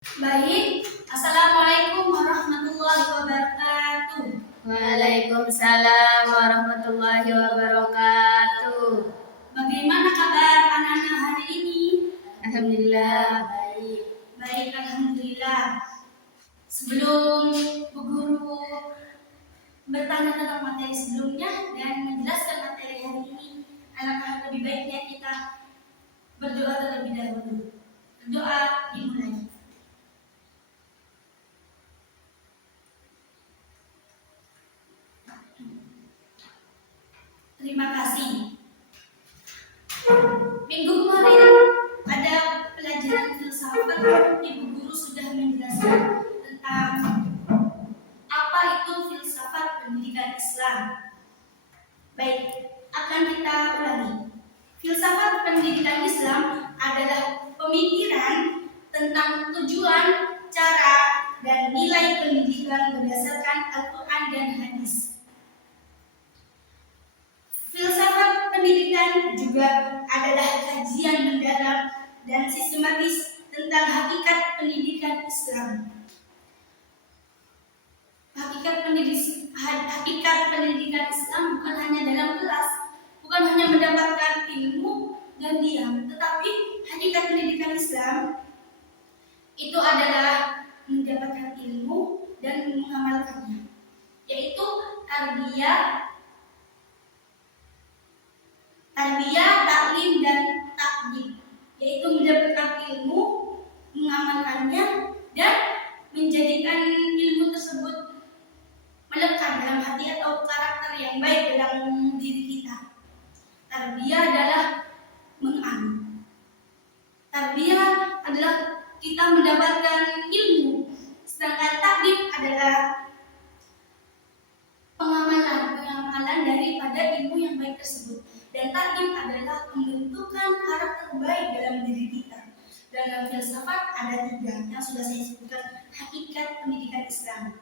Baik, Assalamualaikum warahmatullahi wabarakatuh. Waalaikumsalam warahmatullahi wabarakatuh. Bagaimana kabar anak-anak hari ini? Alhamdulillah. Baik, alhamdulillah. Sebelum Bu Guru bertanya tentang materi sebelumnya dan menjelaskan materi hari ini, alangkah lebih baiknya kita berdoa terlebih dahulu. Berdoa dimulai. Terima kasih. Minggu kemarin ada pelajaran filsafat, Ibu Guru sudah menjelaskan tentang apa itu filsafat pendidikan Islam. Baik, akan kita ulangi. Filsafat pendidikan Islam adalah pemikiran tentang tujuan, cara, dan nilai pendidikan berdasarkan Al-Quran dan Hadis. Filsafat pendidikan juga adalah kajian mendalam dan sistematis tentang hakikat pendidikan Islam. Hakikat pendidikan Islam bukan hanya dalam kelas, bukan hanya mendapatkan ilmu dan diam, tetapi hakikat pendidikan Islam itu adalah mendapatkan ilmu dan mengamalkannya, yaitu tarbiyah, taklim, dan takdim, yaitu mendapatkan ilmu, mengamalkannya, dan menjadikan ilmu tersebut melekat dalam hati atau karakter yang baik dalam diri kita. Tarbiyah adalah mengamalkan. Tarbiyah adalah kita mendapatkan ilmu, sedangkan takdim adalah pengamalan daripada ilmu yang baik tersebut. Dan takdim adalah pembentukan karakter baik dalam diri kita. Dalam filsafat ada 3 yang sudah saya sebutkan hakikat pendidikan Islam.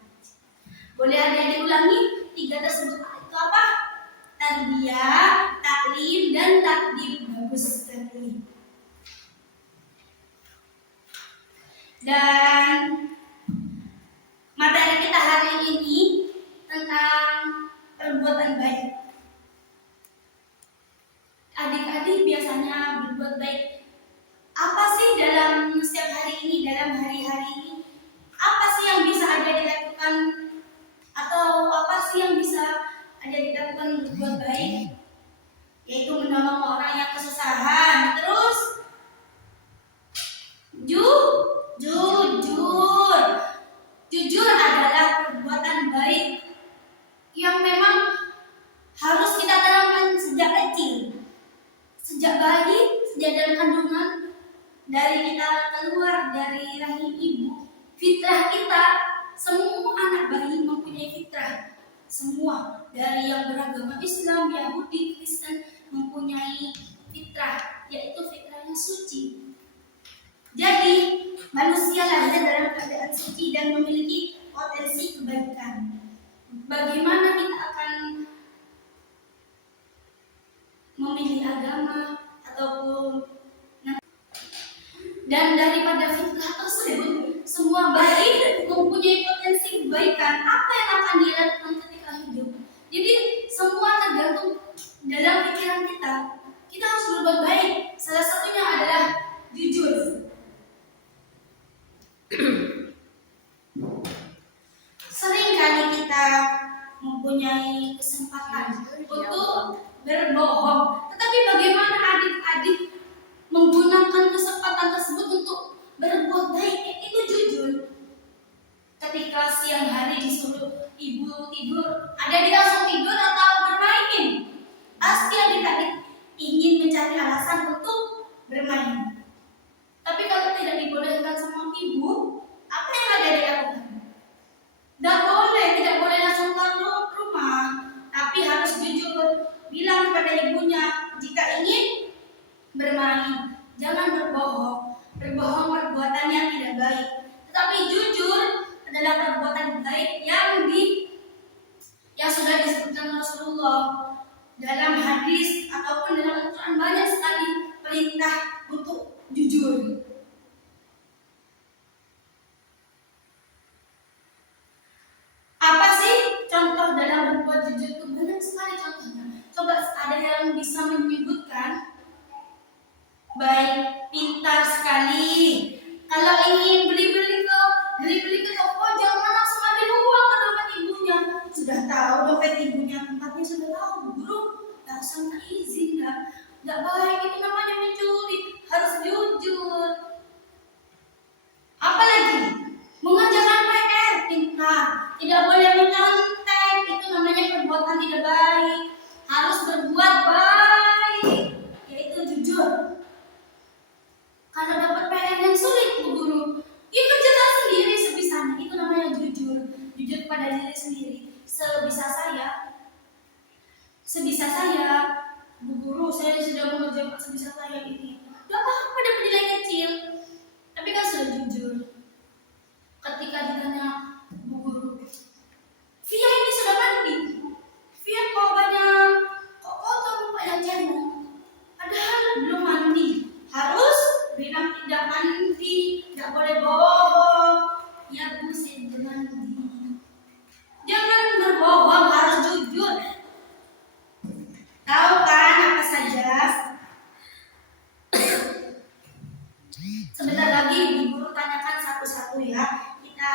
Boleh ada diulangi 3 tersebut itu apa? Tarbiyah, taklim, dan takdim. Bagus sekali. Dan materi kita hari ini tentang perbuatan baik. Adik-adik biasanya berbuat baik. Apa sih dalam setiap hari ini, dalam hari-hari ini? Apa sih yang bisa adik lakukan? Atau apa sih yang bisa adik lakukan berbuat baik? Yaitu menolong orang yang kesusahan. Terus jujur adalah perbuatan baik yang memang harus kita tanamkan sejak kecil, sejak bayi, sejak dalam kandungan, dari kita keluar dari rahim ibu. Fitrah kita, semua anak bayi mempunyai fitrah. Semua, dari yang beragama Islam, Yahudi, Kristen, mempunyai fitrah, yaitu fitrahnya suci. Jadi, manusia lahir dalam keadaan suci dan memiliki potensi kebaikan. Bagaimana kita akan memilih agama ataupun, dan daripada fitrah tersebut, semua bayi mempunyai potensi kebaikan. Apa yang akan dia lakukan ketika hidup? Jadi semua tergantung dalam pikiran kita. Kita harus berbuat baik. Salah satunya adalah jujur. Sering kali kita mempunyai kesempatan untuk berbohong, tetapi bagaimana adik-adik menggunakan kesempatan tersebut untuk berbuat baik? Itu jujur. Ketika siang hari disuruh ibu tidur, ada di langsung tidur atau bermain? Pasti adik-adik ingin mencari alasan untuk bermain. Tapi kalau tidak dibolehkan sama ibu, apa yang ada di lakukan? Tidak boleh langsung keluar rumah, tapi harus jujur bilang kepada ibunya jika ingin bermain. Jangan berbohong. Berbohong perbuatan yang tidak baik. Tetapi jujur adalah perbuatan baik yang sudah disebutkan Rasulullah dalam hadis ataupun dalam Al-Quran. Banyak sekali perintah untuk jujur. bisa menyebutkan baik, pintar sekali. Kalau ingin beli-beli ke toko, jangan langsung ambil uang ke dompet ibunya. Sudah tahu dompet ibunya tempatnya, sudah tahu Bu Guru, nggak usah minta izin, nggak baik, itu namanya mencuri, harus jujur. Apalagi mengerjakan PR, pintar, tidak boleh menyontek, itu namanya perbuatan tidak baik. Harus berbuat baik, yaitu jujur. Kalau dapat PR yang sulit Bu Guru, ya kerjakan sendiri sebisanya, itu namanya jujur. Jujur pada diri sendiri. Sebisa saya, Bu Guru, saya sudah mengerjakan sebisa saya ini. Gak apa-apa dapat nilai kecil, tapi kan sudah jujur. Ketika ditanya Bu Guru, Via ini sudah mandi, Via kok banyak, kok kotor mukanya cemong, padahal belum mandi. Harus bilang tidak mandi, tidak boleh bohong. Ya Bu, saya sudah mandi. Jangan berbohong, harus jujur. Tahu kan apa saja? Sebentar lagi Bu Guru tanyakan satu-satu ya. Kita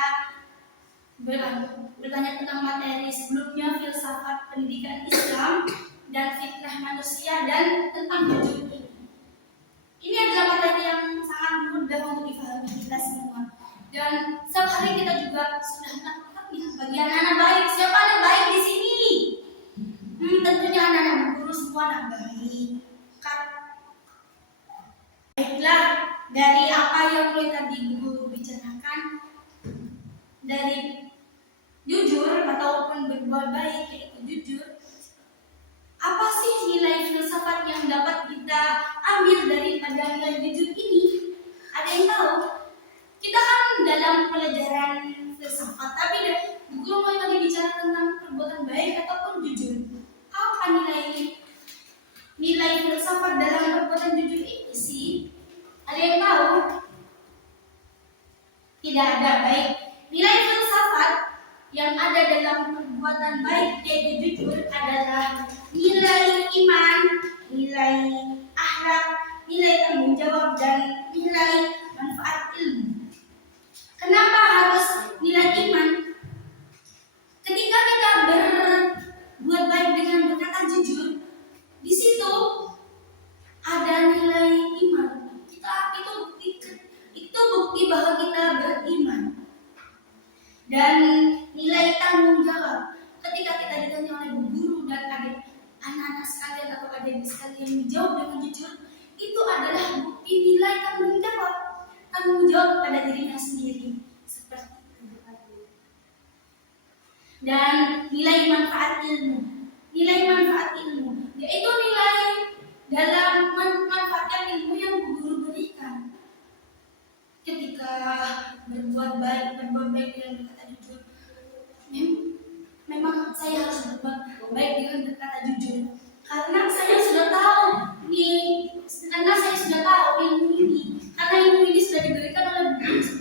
bertanya tentang materi sebelumnya, filsafat pendidikan Islam dan fitrah manusia, dan tentang jujur ini. Ini adalah materi yang sangat mudah untuk dipahami kita semua. Dan setiap hari kita juga sudah melakukannya. Bagi anak-anak baik, siapa anak baik di sini? Tentunya anak-anak Bu Guru semua anak baik. Baiklah, dari apa yang mulai tadi Bu Guru bicarakan, dari jujur ataupun berbuat baik, yaitu jujur, apa sih nilai filsafat yang dapat kita ambil daripada nilai jujur ini? Ada yang tahu? Kita kan dalam pelajaran filsafat, tapi Bu Guru mulai tadi bicara tentang perbuatan baik ataupun jujur. Apa nilai filsafat dalam perbuatan jujur ini sih? Ada yang tahu? Tidak ada. Baik, nilai filsafat yang ada dalam perbuatan baik yaitu jujur adalah nilai iman, nilai akhlak, nilai tanggung jawab, dan nilai manfaat ilmu. Kenapa harus nilai iman? Ketika kita berbuat baik dengan berkata jujur, di situ ada nilai iman. Itu bukti bahwa kita beriman. Dan nilai tanggung jawab. Ketika kita ditanya oleh Bu Guru dan anak-anak sekalian atau adik sekalian menjawab dengan jujur, itu adalah bukti nilai tanggung jawab. Tanggung jawab pada dirinya sendiri. Seperti itu. Dan nilai manfaat ilmu. Nilai manfaat ilmu, yaitu nilai dalam memanfaatkan ilmu yang Bu Guru berikan. Ketika berbuat baik dengan berkata jujur, memang saya harus berbuat baik dengan berkata jujur, karena saya sudah tahu ilmu ini, karena ilmu ini sudah diberikan oleh Bu Guru.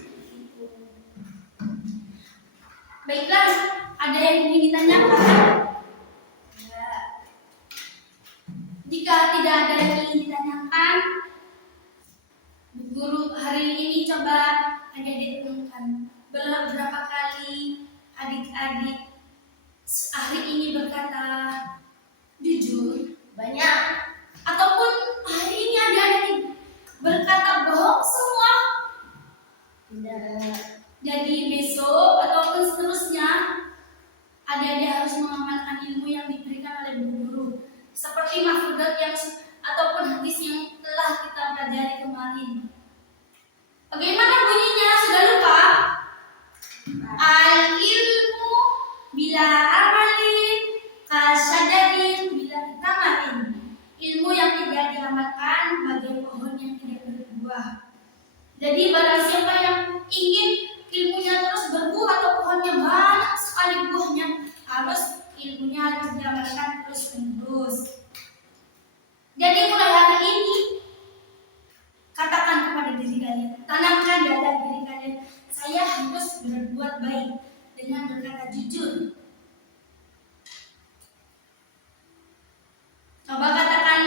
Baiklah, ada yang ingin ditanyakan? Jika tidak ada yang ingin ditanyakan, Bu Guru hari ini coba adik-adik renungkan berapa kali adik-adik hari ini berkata jujur? Banyak. Ataupun hari ini adik-adik berkata bohong semua? Tidak. Jadi besok ataupun seterusnya adik-adik harus mengamalkan ilmu yang diberikan oleh Bu Guru, seperti mafhudat yang ataupun hadis yang telah kita pelajari kemarin. Bagaimana bunyinya? Sudah lupa? Al ilmu bila amalin kasadarin bila tamarin. Ilmu yang tidak diamalkan bagai pohon yang tidak berbuah. Jadi barang siapa yang ingin ilmunya terus berbuah atau pohonnya banyak sekali buahnya, ilmunya harus diamalkan terus-menerus. Jadi mulai hari ini katakan kepada diri kalian, tanamkan dalam diri kalian, saya harus berbuat baik dengan berkata jujur. Coba katakan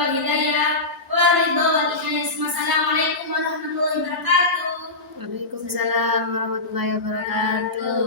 wal hidayah wal ridha wal inayah. Wassalamualaikum warahmatullahi wabarakatuh. Waalaikumsalam warahmatullahi wabarakatuh.